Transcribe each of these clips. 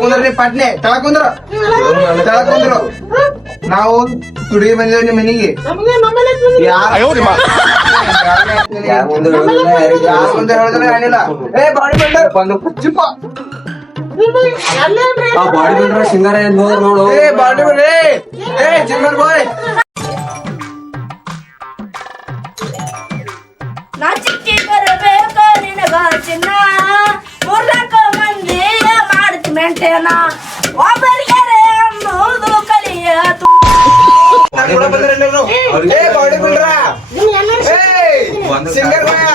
ಕುಂದ್ರಿ ಪಟ್ನೆ ಕುಂದ್ರು ನಾವು ತುಡಿ ಬಂದಿದ್ದೇವೆ ನಿಮ್ಮ ಮನೆಗೆ ಬಾಡಿ ಬಿಲ್ಡರ್ ಸಿಂಗರ್ ನೋಡು ಬಾಡಿ ಜಿಮ್ಮರ್ ಬಾಯ್ ನಾಚಿಕೆ ಬರಬೇಕ ನಿನಗ ಚಿನ್ನ ಮೂರ್ನಾಲ್ಕು ಮಂದಿ ಮಾಡ್ತಿ ಮೆಂಟೇನ ಒಬ್ಬರಿಗೆ ಅನ್ನೋದು ಕಲಿಯ ಬಾಡಿ ಬಿಲ್ಡ್ರ ಸಿಂಗರ್ ಬಾಯ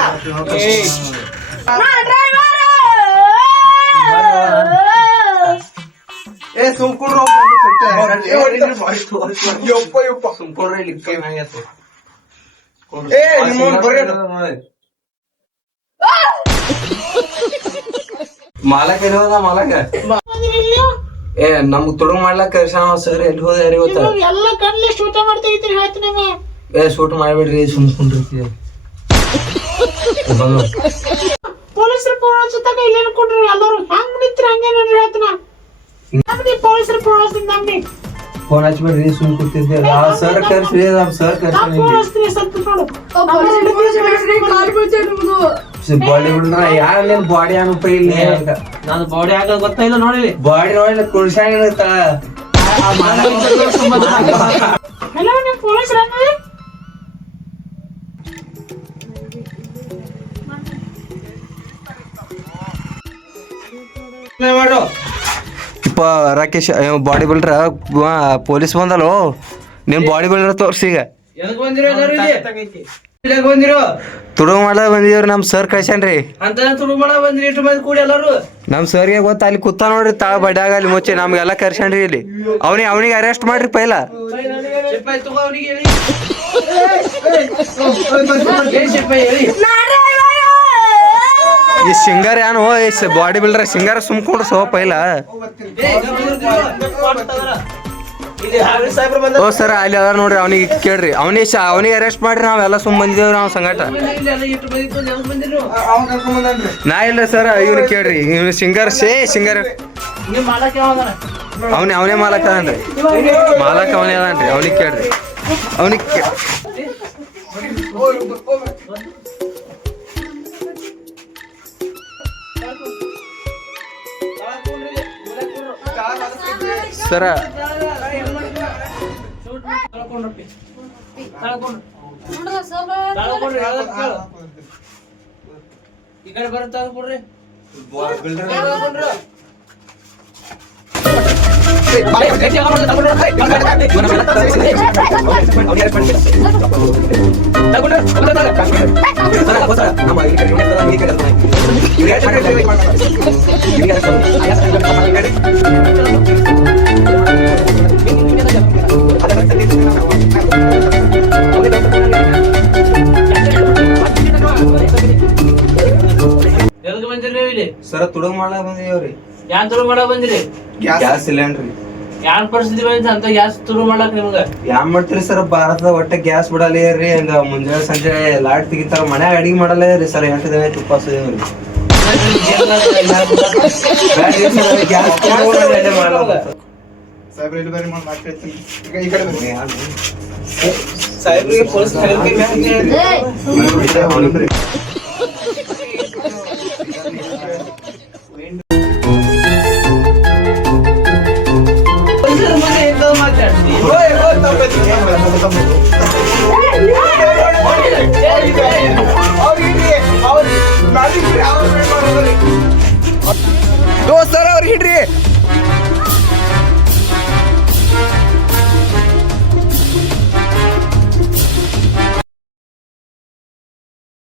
ಸುಮ್ಕೊಂಡ್ರು ಸುಮ್ಕೊಂಡ್ರೆ ಲಿಕ್ಕೈ ಮ್ಯಾಗ ಮಾಲಕ್ ಎಲ್ಲಿ ಹೋದ ಮಾಲಕ ನಮ್ಗ್ ತುಡುಗ್ ಮಾಡ್ಲಕ್ ಕರ್ಸಣ ಸರ್ ಎಲ್ಲಿ ಹೋದ ಯಾರಿಗೆ ಗೊತ್ತ ಎಲ್ಲ ಕಡ್ಲಿ ಶೂಟ ಮಾಡ್ತಿರ್ತೀರಿ ಹೇಳ್ತೀನಿ ಶೂಟ್ ಮಾಡ್ಬೇಡ್ರಿ ಸುಮ್ಕೊಂಡಿರ್ತೀವಿ ಪೊಲೀಸರು ಫೋನ್ ಹಚ್ಚುತ್ತಾಗ ಇಲ್ಲಿ ಅನ್ಕೊಂಡ್ರಿ ಎಲ್ಲರೂ ಹೆಂಗ್ ನಿಂತ್ರಿ ಹಂಗೆ ನೋಡ್ರಿ ಹೇಳ್ತೀನಿ ನಮ್ಗೆ ಪೊಲೀಸರು ಫೋನ್ ಹಚ್ತೀನಿ ನಮ್ಗೆ ಫೋನ್ ಹಚ್ಬೇಡ್ರಿ ಸುಮ್ ಕೂತಿದ್ದೆ ಸರ್ ಕರ್ಸಿ ಸರ್ ಫೋನ್ ಹಚ್ತೀನಿ ಸ್ವಲ್ಪ ನೋಡು ಬಾಡಿ ಬಿಲ್ಡ್ರ ಯಾರ ನಿನ್ ಬಾಡಿ ಅನುಪ ಇಲ್ಲ ನಾನು ಬಾಡಿ ಆಗ ಗೊತ್ತಾಯಿಲ್ಲ ನೋಡಿ ಬಾಡಿ ನೋಡಿಲ್ಲ ಕುಳ್ಸಾಂಗ್ ಹಲೋ ನೀವು ಪೊಲೀಸರು ಅಂದ್ರೆ ಮಾಡು ಇಪ್ಪ ರಾಕೇಶ್ ಬಾಡಿ ಬಿಲ್ಡ್ರ ಪೊಲೀಸ್ ಬಂದಲ್ಲೋ ನೀನ್ ಬಾಡಿ ಬಿಲ್ಡರ್ ತೋರ್ಸಿ ಈಗ ಎದಕ್ ಬಂದಿರೋ ಎಲ್ಲರೂ ಇಲ್ಲಿ ಬಂದಿರೋ ತುಡುಗ್ ಮಾಡ ಬಂದಿವ್ರಿ ನಮ್ ಸರ್ ಕಳ್ಸ್ಯಾನ್ರಿ ಅಂತ ತುಳು ಮಾಡ ಬಂದ್ರಿ ಇಷ್ಟು ಮಂದಿ ಕೂಡಿ ಎಲ್ಲರೂ ನಮ್ ಸರ್ಗೆ ಗೊತ್ತ ಅಲ್ಲಿ ಕೂತ ನೋಡ್ರಿ ತಾ ಬಡ್ಯಾಗ ಅಲ್ಲಿ ಮುಚ್ಚಿ ನಮ್ಗೆಲ್ಲ ಕರ್ಸ್ಯಾನ್ರಿ ಇಲ್ಲಿ ಅವನಿಗೆ ಅರೆಸ್ಟ್ ಮಾಡ್ರಿ ಪೈಲ ಸಿಪಾಯಿ ತಗೋ ಅವನಿಗೆ ಹೇಳಿ ಸಿಪಾಯಿ ಹೇಳಿ ಈ ಸಿಂಗರ್ ಏನು ಬಾಡಿ ಬಿಲ್ಡರ್ ಸಿಂಗರ್ ಸುಮ್ಕೊಂಡ್ರು ಸೋ ಪೈಲ ಓ ಸರ್ ಅಲ್ಲಿ ಅದ ನೋಡ್ರಿ ಅವನಿಗೆ ಕೇಳ್ರಿ ಅವನಿಗೆ ಅರೆಸ್ಟ್ ಮಾಡ್ರಿ ನಾವೆಲ್ಲ ಸುಮ್ ಬಂದಿದ್ದೇವ್ರಿ ನಾವು ಸಂಗಟ ನಾ ಇಲ್ಲ ಸರ್ ಇವ್ನ ಕೇಳ್ರಿ ಇವ್ನು ಸಿಂಗರ್ ಸಿಂಗರ್ ಅವನೇ ಮಾಲಕ್ ಅದನ್ರಿ ಮಾಲಕ್ ಅವನೇ ಅದನ್ರಿ ಅವನಿಗೆ ಕೇಳ್ರಿ ಅವನಿಗೆ ಸರ ಈ ಕಡೆ ಬರುತ್ತಾ ಕೊಡ್ರಿ ಎದಕ್ ಬಂದಿರಿ ಇಲ್ಲಿ ಸರ ತುಡುಗ್ ಮಾಡಕ್ ಬಂದಿವ್ರಿ ಯಾನ್ ತುಳು ಮಾಡಕ್ ಬಂದಿರಿ ಗ್ಯಾಸ್ ಸಿಲಿಂಡ್ರಿ ಯಾನ್ ಪರಿಸ್ಥಿತಿ ಬಂದಿತ್ತು ಅಂತ ಗ್ಯಾಸ್ ತುಳು ಮಾಡಕ್ ನಿಮ್ಗ ಯಾನ್ ಮಾಡ್ತೀರಿ ಸರ್ ಭಾರತದ ಒಟ್ಟ ಗ್ಯಾಸ್ ಬಿಡಲ್ಲ ರೀ ಹಂಗ ಮುಂಜಾನೆ ಸಂಜೆ ಲಾಟ್ ತೆಗಿತಾರ ಮನ್ಯಾಗ ಅಡಿಗೆ ಮಾಡಲ್ಲ ರೀ ಸರ್ 8 ದಿನ ಆಯ್ತು ಉಪವಾಸ ಇದೀವ್ರಿ ಸಾಹೇಬ್ರ ಇಲ್ಲಿ ಬರ್ರಿ ಮಾತಾಡ್ತೀನಿ ಈ ಕಡೆ ಬರ್ರಿ ಸಾಹೇಬ್ರಿಗೆ ಪೊಲೀಸ್ ಮಾತಾಡ್ತೀನಿ